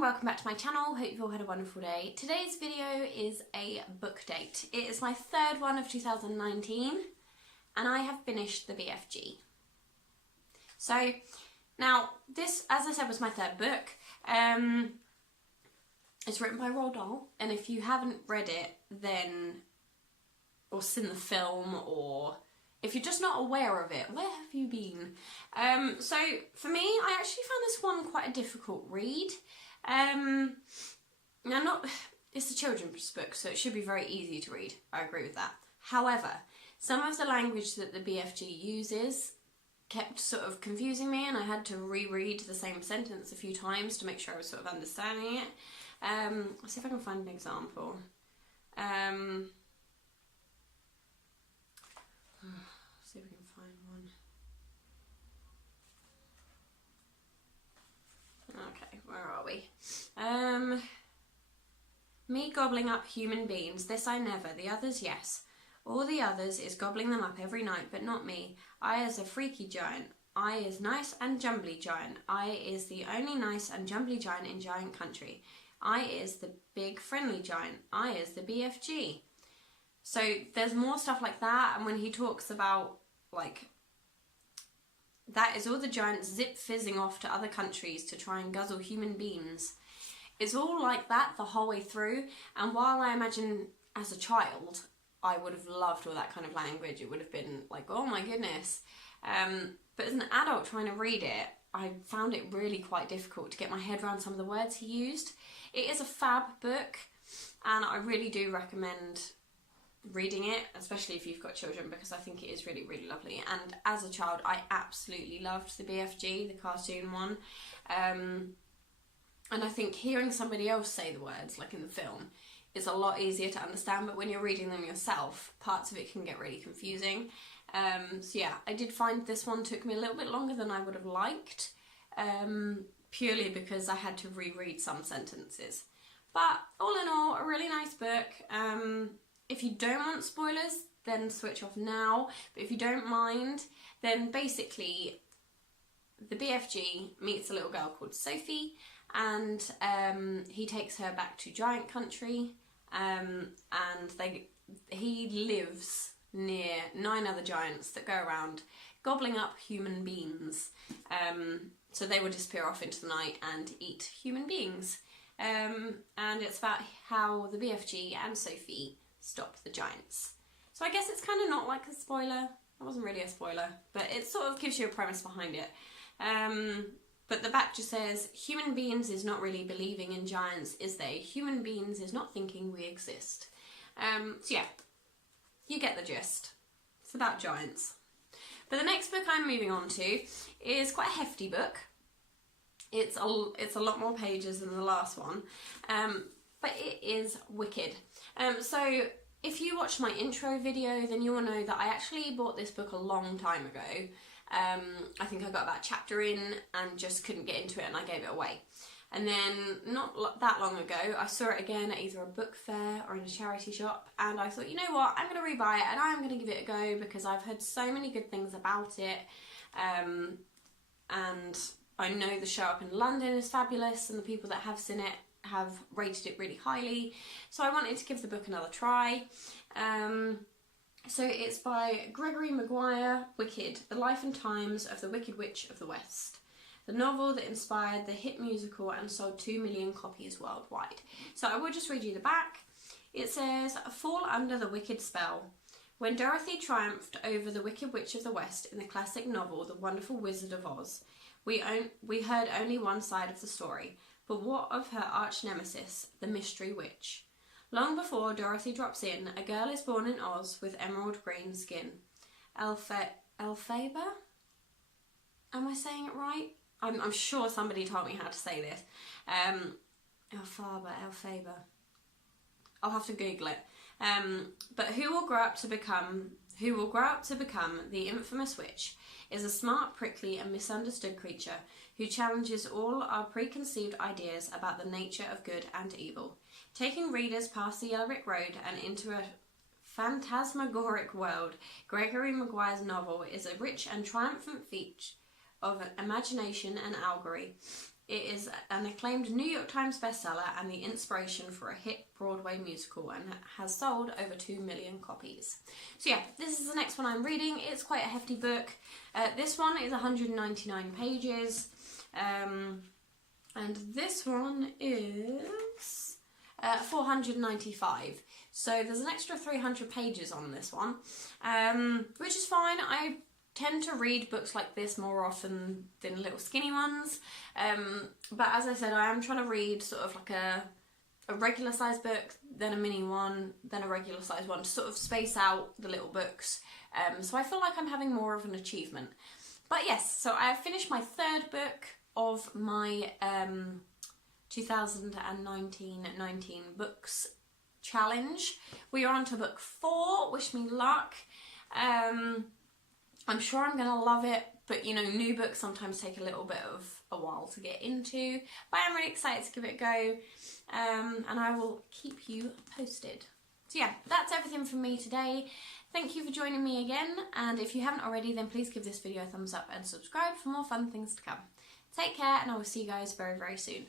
Welcome back to my channel. Hope you've all had a wonderful day. Today's video is a book date. It is my third one of 2019 and I have finished the BFG. So now this, as I said, was my third book. It's written by Roald Dahl, and if you haven't read it then, or seen the film, or if you're just not aware of it, where have you been? So for me, I actually found this one quite a difficult read. Now it's a children's book, so it should be very easy to read. I agree with that. However, some of the language that the BFG uses kept sort of confusing me, and I had to reread the same sentence a few times to make sure I was sort of understanding it. Let's see if I can find an example. See if we can find one. Okay, where are we? Me gobbling up human beings, this I never, the others yes. All the others is gobbling them up every night, but not me. I is a freaky giant. I is nice and jumbly giant. I is the only nice and jumbly giant in giant country. I is the big friendly giant. I is the BFG. So there's more stuff like that, and when he talks about, like, that is all the giants zip fizzing off to other countries to try and guzzle human beings. It's all like that the whole way through, and while I imagine as a child I would have loved all that kind of language, it would have been like, oh my goodness. But as an adult trying to read it, I found it really quite difficult to get my head around some of the words he used. It is a fab book, and I really do recommend reading it, especially if you've got children, because I think it is really, really lovely. And as a child, I absolutely loved the BFG, the cartoon one. And I think hearing somebody else say the words, like in the film, is a lot easier to understand, but when you're reading them yourself, parts of it can get really confusing. So yeah, I did find this one took me a little bit longer than I would have liked, purely because I had to reread some sentences. But all in all, a really nice book. If you don't want spoilers, then switch off now. But if you don't mind, then basically the BFG meets a little girl called Sophie, and he takes her back to Giant Country, and he lives near 9 other giants that go around gobbling up human beings. So they will disappear off into the night and eat human beings. And it's about how the BFG and Sophie stop the giants. So I guess it's kind of not like a spoiler. It wasn't really a spoiler, but it sort of gives you a premise behind it. But the back just says, human beings is not really believing in giants, is they? Human beings is not thinking we exist. So yeah, you get the gist. It's about giants. But the next book I'm moving on to is quite a hefty book. It's a lot more pages than the last one, but it is wicked. So if you watched my intro video, then you will know that I actually bought this book a long time ago. I think I got about a chapter in and just couldn't get into it, and I gave it away. And then not that long ago, I saw it again at either a book fair or in a charity shop, and I thought, you know what, I'm going to rebuy it and I'm going to give it a go because I've heard so many good things about it. And I know the show up in London is fabulous, and the people that have seen it have rated it really highly. So I wanted to give the book another try. So it's by Gregory Maguire, Wicked, The Life and Times of the Wicked Witch of the West. The novel that inspired the hit musical and sold 2 million copies worldwide. So I will just read you the back. It says, fall under the wicked spell. When Dorothy triumphed over the Wicked Witch of the West in the classic novel, The Wonderful Wizard of Oz, we heard only one side of the story. But what of her arch nemesis, the Mystery Witch? Long before Dorothy drops in, a girl is born in Oz with emerald green skin. Elphaba? Am I saying it right? I'm sure somebody told me how to say this. Elphaba. I'll have to Google it. But who will grow up to become the infamous witch is a smart, prickly and misunderstood creature who challenges all our preconceived ideas about the nature of good and evil, taking readers past the yellow brick road and into a phantasmagoric world, Gregory Maguire's novel is a rich and triumphant feat of imagination and allegory. It is an acclaimed New York Times bestseller and the inspiration for a hit Broadway musical, and has sold over 2 million copies. So yeah, this is the next one I'm reading. It's quite a hefty book. This one is 199 pages. And this one is 495. So there's an extra 300 pages on this one, which is fine. I tend to read books like this more often than little skinny ones. But as I said, I am trying to read sort of like a regular size book, then a mini one, then a regular size one, to sort of space out the little books. So I feel like I'm having more of an achievement. But yes, so I have finished my third book of my 2019 books challenge. We are on to book 4, wish me luck. I'm sure I'm going to love it, but you know, new books sometimes take a little bit of a while to get into, but I'm really excited to give it a go, and I will keep you posted. So yeah, that's everything from me today. Thank you for joining me again, and if you haven't already, then please give this video a thumbs up and subscribe for more fun things to come. Take care, and I will see you guys very, very soon.